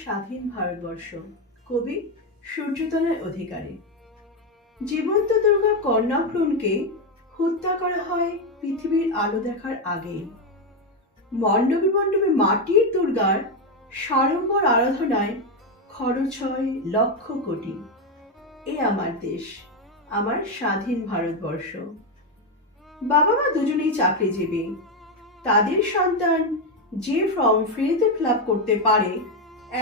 স্বাধীন ভারতবর্ষ। কবি সূর্যতনের অধিকারী। জীবন্ত দুর্গা কর্ণাভ্রূণকে হত্যা করা হয় পৃথিবীর আলো দেখার আগেই। মণ্ডপে মণ্ডপে মাটির দুর্গার সাড়ম্বর আরাধনায় খরচ হয় লক্ষ কোটি। এ আমার দেশ, আমার স্বাধীন ভারতবর্ষ। বাবা মা দুজনেই চাকরিজীবী। তাদের সন্তান যে ফর্ম ফ্রিতে ফিল আপ করতে পারে,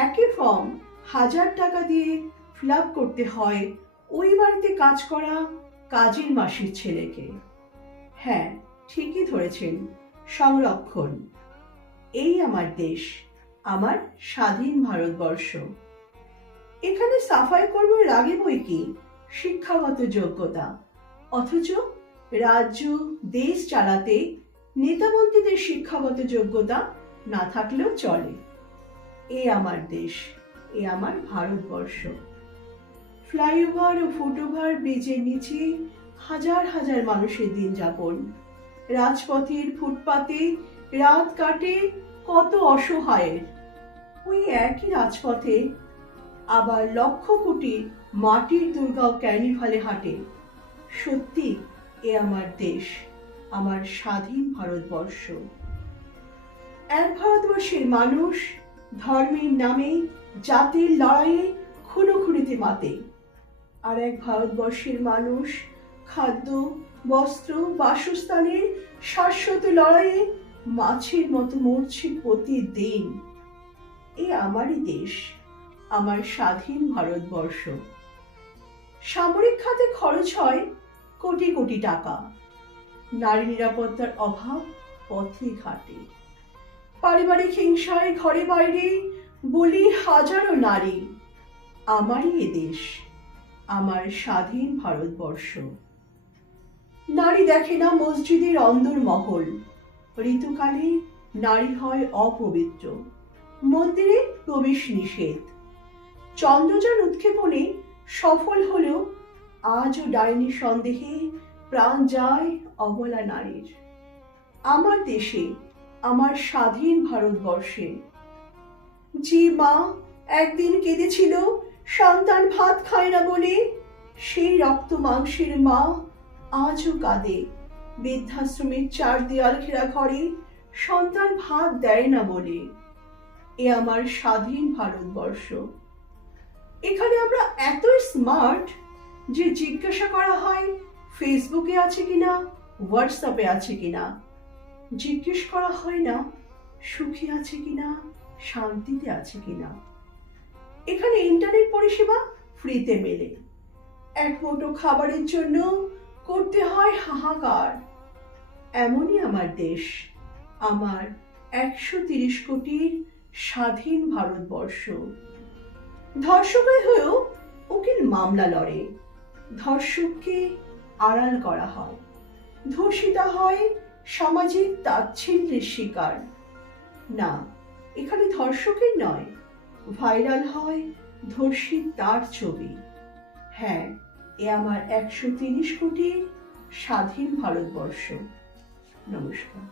একই ফর্ম 1000 টাকা দিয়ে ফিল আপ করতে হয় ওই বাড়িতে কাজ করা কাজের মাসির ছেলেকে। হ্যাঁ, ঠিকই ধরেছেন, সংরক্ষণ। এই আমার দেশ, আমার স্বাধীন ভারতবর্ষ। এখানে সাফাই কর্মীর লাগে বই কি শিক্ষাগত যোগ্যতা, অথচ রাজ্য দেশ চালাতে নেতামন্ত্রীদের শিক্ষাগত যোগ্যতা না থাকলেও চলে। এ আমার দেশ, এ আমার ভারতবর্ষ। ফ্লাইওভার ও ফুটওভার ব্রিজের নিচে হাজার হাজার মানুষের দিন যাপন। রাজপথের ফুটপাতে রাত কাটে কত অসহায়ের। ওই একই রাজপথে আবার লক্ষ কোটি মাটির দুর্গাও ক্যানিভালে হাঁটে। সত্যি এ আমার দেশ, আমার স্বাধীন ভারতবর্ষ। এক ভারতবর্ষের মানুষ ধর্মের নামে জাতির লড়াইয়ে খুনোখুনিতে মাতে, আর এক ভারতবর্ষের মানুষ খাদ্য, বস্ত্র, বাসস্থানের শাশ্বত লড়াইয়ে মাছের মতো মরছে প্রতিদিন। এ আমারই দেশ, আমার স্বাধীন ভারতবর্ষ। সামরিক খাতে খরচ হয় কোটি কোটি টাকা। নারী নিরাপত্তার অভাব পথে ঘাটে। পারিবারিক হিংসায় ঘরে বাইরে বলি হাজারো নারী। আমারই এ দেশ, আমার স্বাধীন ভারতবর্ষ। নারী দেখে না মসজিদের অন্দরমহল। ঋতুকালে নারী হয় অপবিত্র। মন্দিরে প্রবেশ নিষেধ। চন্দ্রযান উৎক্ষেপণে সফল হলেও আজও ডাইনি সন্দেহে প্রাণ যায় অবলা নারীর। আমার দেশে, আমার স্বাধীন ভারতবর্ষে যে মা একদিন কেঁদেছিল সন্তান ভাত খায় না বলে, সেই রক্ত মাংসের মা আজও কাঁদে বৃদ্ধাশ্রমের 4 দেয়াল ঘেরা ঘরে সন্তান ভাত দেয় না বলে। এ আমার স্বাধীন ভারতবর্ষ। এখানে আমরা এতই স্মার্ট যে জিজ্ঞাসা করা হয় ফেসবুকে আছে কিনা, হোয়াটসঅ্যাপে আছে কিনা। জিজ্ঞেস করা হয় না সুখী আছে কিনা, শান্তিতে আছে কিনা। এখানে ইন্টারনেট পরিষেবা ফ্রিতে মেলে। এক মুঠো খাবারের জন্য করতে হয় হাহাকার। এমনই আমার দেশ, আমার 130 কোটির স্বাধীন ভারতবর্ষ। ধর্ষকের হয়েও উকিল মামলা লড়ে। ধর্ষককে আড়াল করা হয়। ধর্ষিতা হয় সামাজিক তাচ্ছিল্যের শিকার। না, এখানে ধর্ষকের নয়, ভাইরাল হয় ধর্ষিত তার ছবি। হ্যাঁ, এ আমার 130 কোটির স্বাধীন ভারতবর্ষ। নমস্কার।